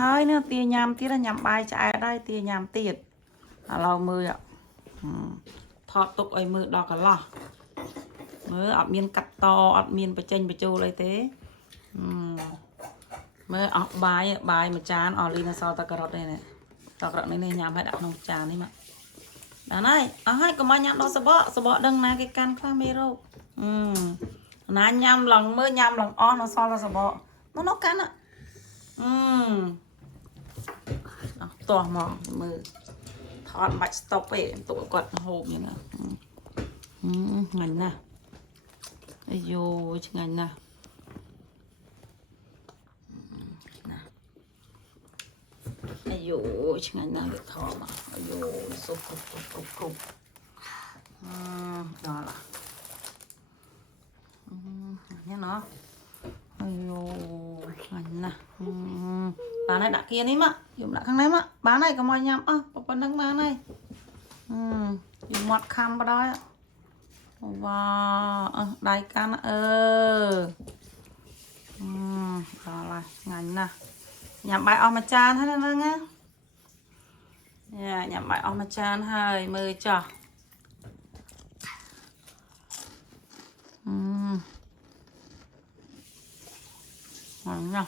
hơi nữa tia nhám tiết là nhám bài trái đây tia nhám tiếtเรามือทอดตุกไอ้มือดอกกันล่ะมืออัดเมียนกัดตออัดเมียนไปเจนไปจูเลยเต้มือออกบายมาจานออกลีนาซอตะกรดเลยเนี่ยตะกรดนี่ยามให้ดักนองจานนี่มั้ยด้านnàyให้ก็มายามดอกสะเบาะดังนาcái canข้าเมโรน้ายามหลังมือยามหลังอ้อนเราซอเราสะเบาะมันนกกันอ่ะตัวมองมือทอดบัตสต็อปเองตัวกดโฮมอย่างนี้งั้นนะไอ้โย่งั้นนะไอ้โย่งั้นนะเด็กทอดมาไอ้โย่สุกđó là nhá nó ayo anh nè bán này đã kia đấy mà dùng đã khăn đấy mà bán này có mọi nhắm phần đăng bán này dùng mọt khăm vào đó wow đại can đó là ngành nè nhắm bài ông mà chan hết rồi nghe nhắm bài ông mà chan hơi mời cho ngon nha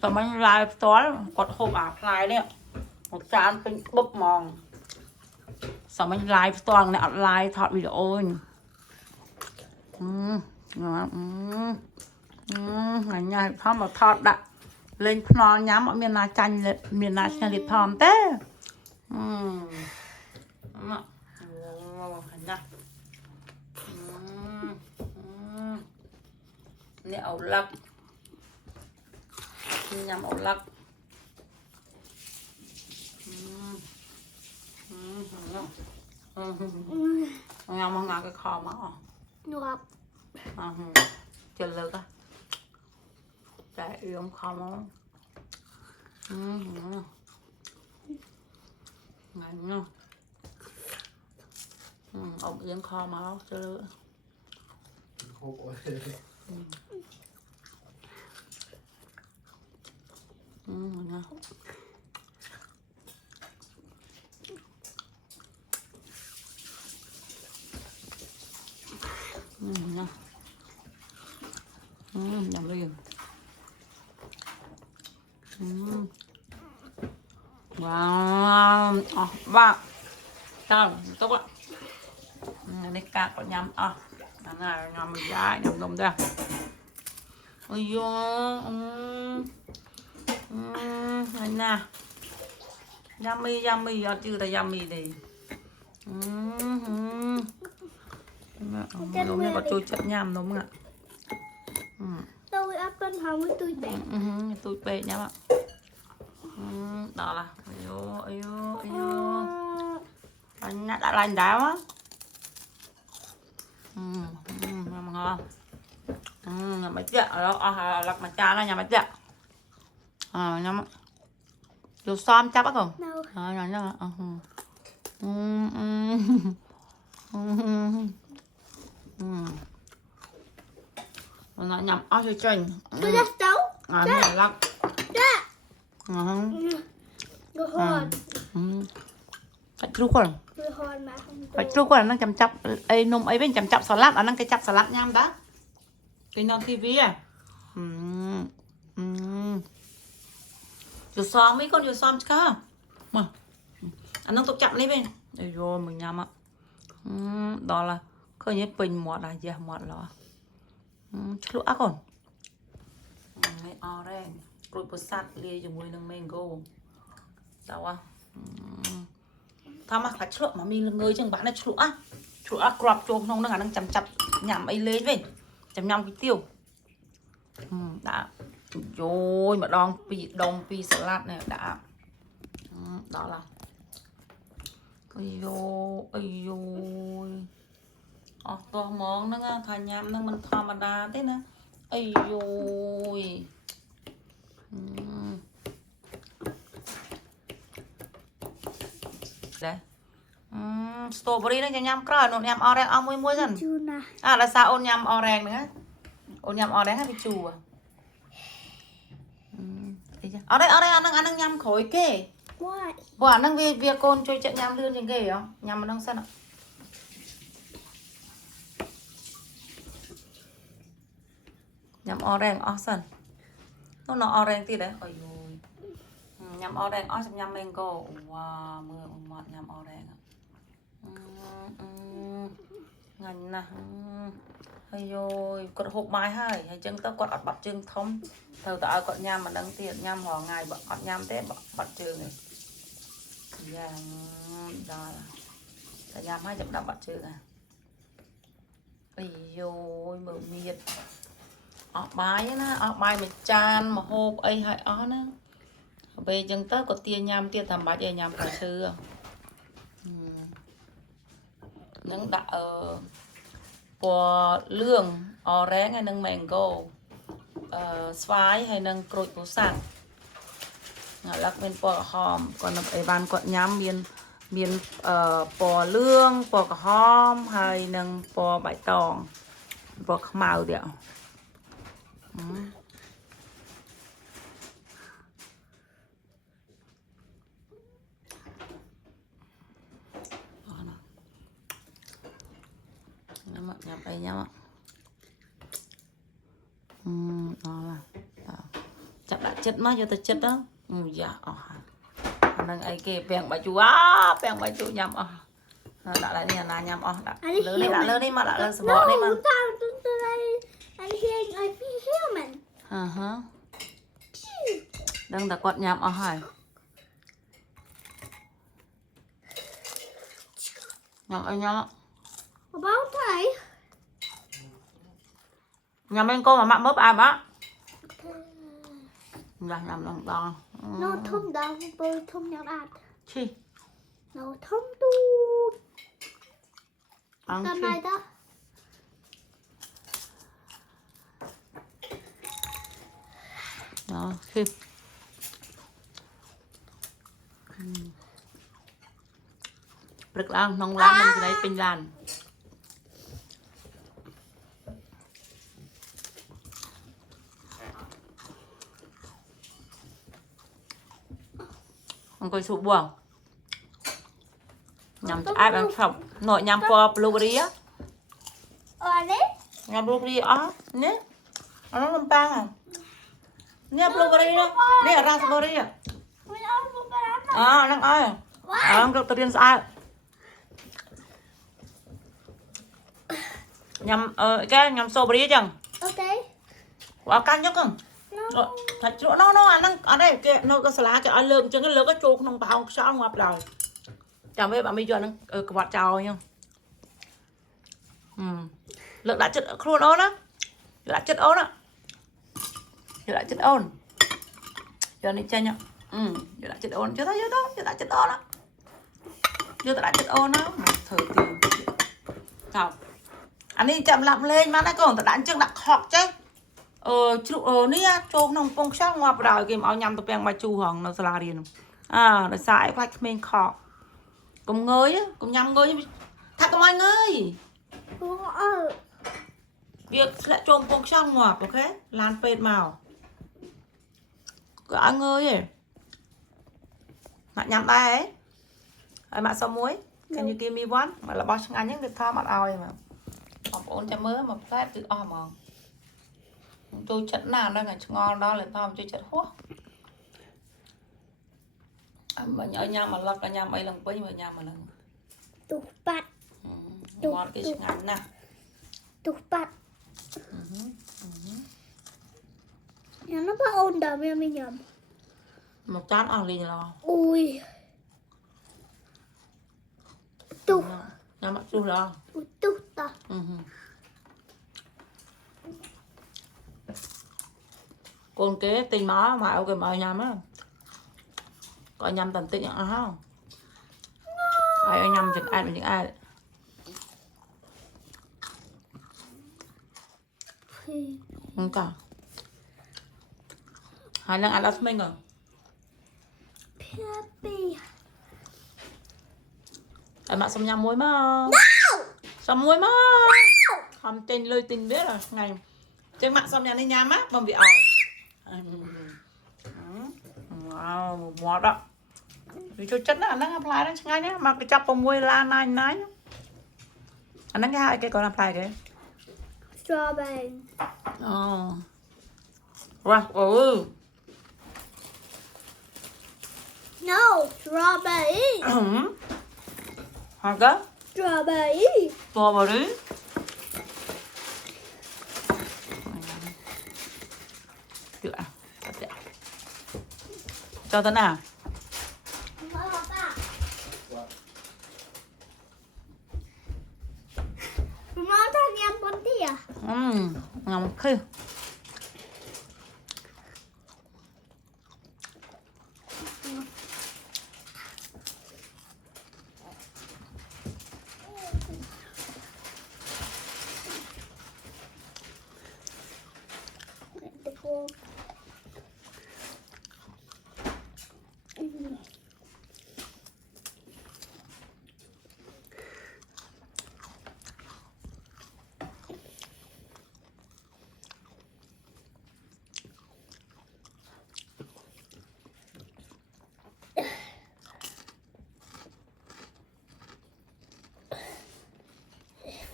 tao mới lai tối cột hộp ảo lai đấy một chán tinh bốc mòn sao mới lai toàn này lai thọt video ngày nhà thom mà thọt đã lên nó nhắm ở miền Nam chanh miền Nam chanh liệt thòm té này ấu lắc nhắm ấu lắc nhắm không ngã cái kho mà ngọt chân lực á chạy yếu kho mà ngành nha ông yếm kho mà chơi lực nha nha nhầm liền wow ba tao tốt ạ đây cả có nhầm này nhầm giá nhầm nôm ra ôi vô anh nè yummy ở chưa là yummy đi nôm này có chui chất nhầm đúng không ạ tôi áp con hồng với tôi bể nhá bạn đó là ayo anh đã lành đá quá ngon nhà máy chợ đó lật mặt cha là nhà máy chợ nhắm dù xóm chắc bác không nó nhắm chơi chanh tôi rất xấu này lắm phải chú còn phải chú còn nó chăm chắp ấy nôm ấy bên chăm chắp salad nó cái chắp salad nhám đó cái non tivi à dù xóm mấy con dù xóm chứ mà anh nó tục chậm lấy bên đây rồi mình nhắm ạ đó là khơi nhé bình mọt là gì mọt là chút ác còn mấy orange rồi bớt sắt lia dùng mùi nâng mango sao à thà mà phải chút mà mình người chừng bán này chút crop cho không nó đang chầm chặt nhảm ấy lấy về chầm nhầm cái tiêu đã rồi mà đông pi salad này đã đó là ây to món nó nghe thà nhảm nó mình thà mà đa thế nữa ây dồi đây strawberry nó nhắm cờ nó nhắm orange ông muối dần là sao ôn nhắm orange nữa ôn nhắm orange hay bị chù ở đây ăn đang nhâm khối kê Why? bỏ đang việc con chơi trận nhâm lươn trên kê hả nhâm mà đang sân ạ nhâm orange awesome nó orange tí đấy ôi ôi nhâm orange awesome nhâm mango wow mưa mọt nhâm orange ngành nè ôi ôi cột hộp mai hay chân tao cột bật chân thông thầu tao cột nhâm mà đăng tiền nhâm họ ngày bật nhâm thế bật trường này vàng đó là nhâm hai chấm đậm bật trường à ôi ôi mờ miệt ọt bài á ọt bài mà chan mà hộp ấy hay ó nữa về chân tao có tiền nhâm tiền thầm bát nhâm phải sư nâng đã ở của lương orange hay nâng mango xoái hay nâng cối củ sắn lắc bên bò hòm còn ở bàn còn nhám miền bò lương bò hòm hay nâng bò bãi tòng bò màu điệu nhập đây nhá đó là chặt đã chất má cho ta chất đó dạ đang ai kê bèn bà chú nhầm đã lại nhà là nhầm đã lớn đi mà đã lên sờ bọ đi mà đang đã quạt nhầm hỏi nhầm anh nhầm About time. Nhà mình cô mà mặn mớp ai bác làm lòng đo No thông đau bơi thông nhau ăn. Chi No thông tu. Ăn Tầm chi này đó. Đó chi Rực lang nông lá mình lấy pin làn không có sụp buồn nhằm ai bằng phòng nội nhằm for blueberry á nhằm blueberry á nè nó làm bang à nè blueberry đó nè raspberry à đang ai đang được tự nhiên sai nhằm cái nhằm strawberry chẳng Ok. quả canh nhá không thật chỗ nó ăn ở đây cái nó có salad cái ăn lương cho cái lương cái chuột không bao sao ngập rồi chào mấy bạn bây giờ nó cái bọt chào nha lượng đã chất khôn ôn á đã chất ôn á đã chất ôn cho nên chơi nhá đã chất ôn chưa thấy chưa đó chưa đã chất ôn á chưa đã chất ôn á thử tìm chào anh đi chậm lắm lên mà nó còn đã chân đặt học chứ nia cho nông phong sang ngoạp rồi kìm áo nhằm tập bèn bài chu hòn nó là điền nó xài quạch mình khó cùng ngơi á cùng nhằm ngơi thật không anh ơi việc lại trộm phong sang ngoạp ok lan phết màu cửa anh ơi ấy bạn nhằm tay ấy ở mạng sao muối can you give me one mà là bao sang anh những được tho mặt ao mà học ôn cho mới mà phép tự o mà tôi chật nào đây là ngon đó là tao tôi chật hốt mà nhớ nhau mà lọc cả nhau mấy lần với nhà mà lần tụt bát ngon cái ngắn nè tụt bát nó có ôn đờ mình nhầm một chán ăn liền là ui tụt nhà mặt chu là tụt ta con kế tình má mà ok mà nhầm á có nhầm tầm tích nhận không ai nhầm chừng ai những ai không cả hai lần ăn lát mình rồi em bạn xong nhầm muối mà xong muối mà không tên lơi tình biết rồi ngày trên mạng xong nhà đi nhà mát bằng vị ỏi mọt đó vì cho chất nó làm lại nó ngay nhá mà cái chắp vào môi la này nhá anh nó cái hai cái còn làm lại cái Strawberry. Wow. No, strawberry. Hoặc á Strawberry. strawberry cho tấn à Má tao nhâm con tía. ngon khư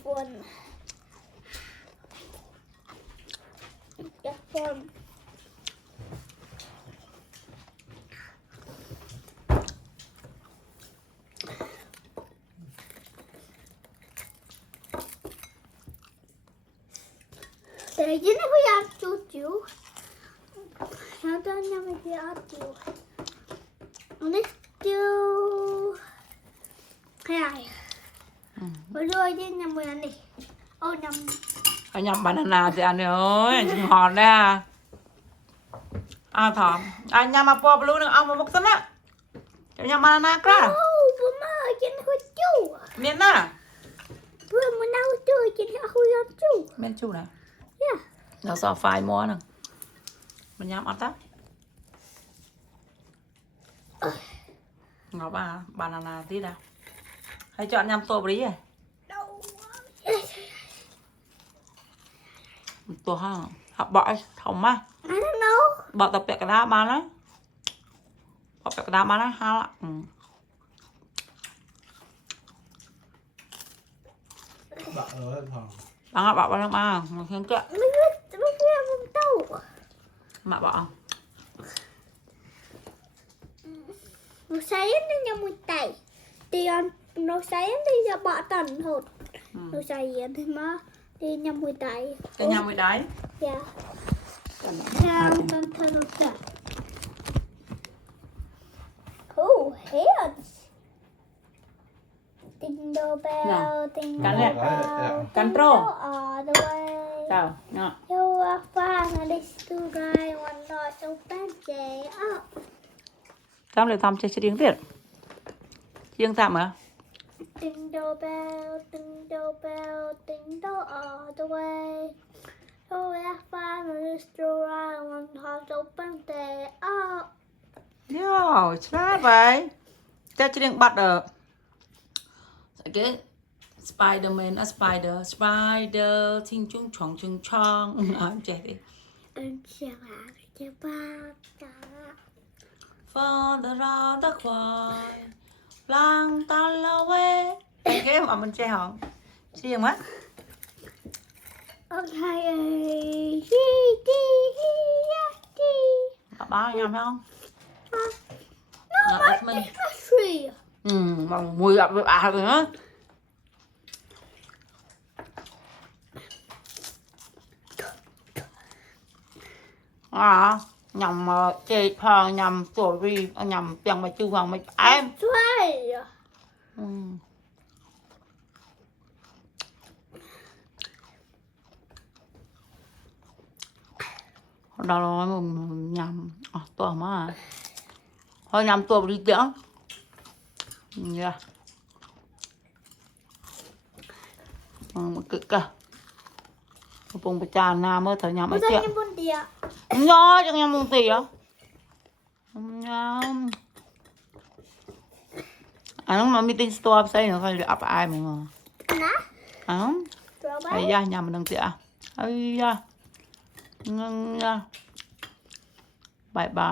One. Just one. Để chứ nó có ăn chút chú. Sao tao nhâm cái gì ăn chú. Nó chú. Hai. Rồi rồi đi nhâm mười ăn đi. Ô nhâm. anh nhầm banana thì anh ơi ngọt đấy à thòm anh nhầm mà po blue nữa ông mà bốc tấn á nhầm banana cả Bố mà ở trên khu chú. miền na Bố mà nào chú ở trên khu ăn chú. miền chu nè Yeah. nó so phai mua nè mình nhầm ăn tắt ngọt à banana tí nào hay chọn nhầm strawberry à Đâu.ตัวห้าหับบอยถมมา I don't know. บอกตะเปียกกระดาษมาแล้วบอกเปียกกระดาษมาแล้วห้าละBạn ơi thằng บางอ่ะบอกไปแล้วมามันเพิ่งเกะ Mấy cái không tao. มาบอก Nó xáy nó nhau mùi tẩy. Thì nó xáy thì ra bỏ tần hột. Nó xáy thì mà đi nhau mùi tẩy. จะยำไม่ได้ Yeah. Sao con thân nó cả. Oh, heads. Jingle bell, jingle Cắn nè. bell, Cắn jingle pro. all the way. เจ้าเนาะ You are fine, and it's to ride one night open day up. ทำเลยทำเชียงเตี้ยเชียงทำเหรอ Jingle bell, jingle bell, jingle all the way. You are fine, and it's to ride one night open day up. เดี๋ยวฉลาดไปเจ้าเชียงบัตรเออโอเค Spiderman อะ Spider ทิ้งจุ้งช่องจุ้งช่องอ่ะเจ๊ดิ Anh chào bạn, chào ba cả. For the round the choir ล้างตาละเวโอเคmà mình chơi hòn xiên quá Ok, hi đi hi đi. bao nhiêu không No, Ngọt my lắm mình. tree. mà mùi gặp với bà rồi nữa nhầm chơi thờ nhầm story nhầm chẳng mà chưa hoàng mấy em Tree. đó là mình nhầmตัวmà thôi nhầmตัวđi tiếng yeah một cực cả một bông bạch trà na mới thời nhầm Bây ấy giờ tiệm em buồn địa. nhớ chẳng nhầm một tỷ á nhầm nó mà meeting store xây nó phải áp ai mà Nè. không Strawberry. ấy da nhầm đừng tiệm ấy da bye bye